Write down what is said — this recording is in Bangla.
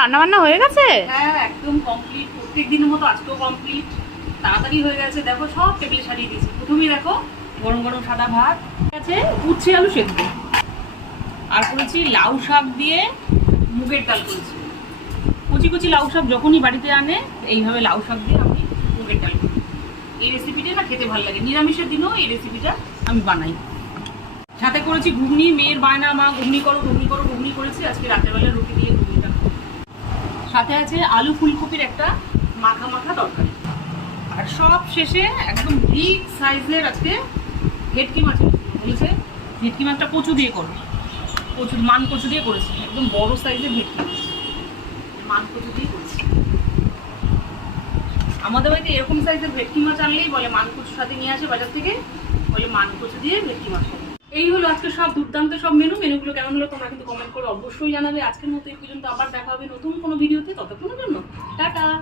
রান্না বান্না হয়ে গেছে? হ্যাঁ একদম কমপ্লিট, প্রত্যেক দিনের মতো আজকেও কমপ্লিট, তাড়াতাড়ি হয়ে গেছে। দেখো সব টেবিলে সারিয়ে দিয়েছি। প্রথমেই দেখো গরম গরম সাদা ভাত আছে, উচ্ছে আলু সেদ্ধ, আর করেছি লাউ শাক দিয়ে মুগের ডাল করেছি। কুচি কুচি লাউ শাক যখনই বাড়িতে আনে এইভাবে লাউ শাক দিয়ে আমি মুগের ডাল করি। এই রেসিপিটা না খেতে ভালো লাগে, নিরামিষের দিনেও এই রেসিপিটা আমি বানাই। সাথে করেছি ঘুগনি, মেয়ের বায়না মা ঘুগনি করো ঘুগনি করো, ঘুগনি করেছি। আজকে রাতের বেলা রুটি দিয়ে ঘুগনিটা। সাথে আছে আলু ফুলকপির একটা মাখা মাখা তরকারি। আর সব শেষে একদম বিগ সাইজের আজকে ভেটকি মাছ বলেছে, ভেটকি মাছটা কচু দিয়ে করবে, কচু মান কচু দিয়ে করেছি, একদম বড় সাইজের ভেটকি মাছ মান কচু দিয়ে করেছি। আমাদের বাড়িতে এরকম সাইজের ভেটকি মাছ আনলেই বলে মান কচুর সাথে নিয়ে আসে বাজার থেকে, বলে মান কচু দিয়ে ভেটকি মাছ হবে। এই হলো আজকে সব দুর্দান্ত সব মেনুগুলো কেমন হলো তোমরা কিন্তু কমেন্ট করে অবশ্যই জানাবে। আজকের মতো এই পর্যন্ত, আবার দেখা হবে নতুন কোনো ভিডিওতে। ততক্ষণ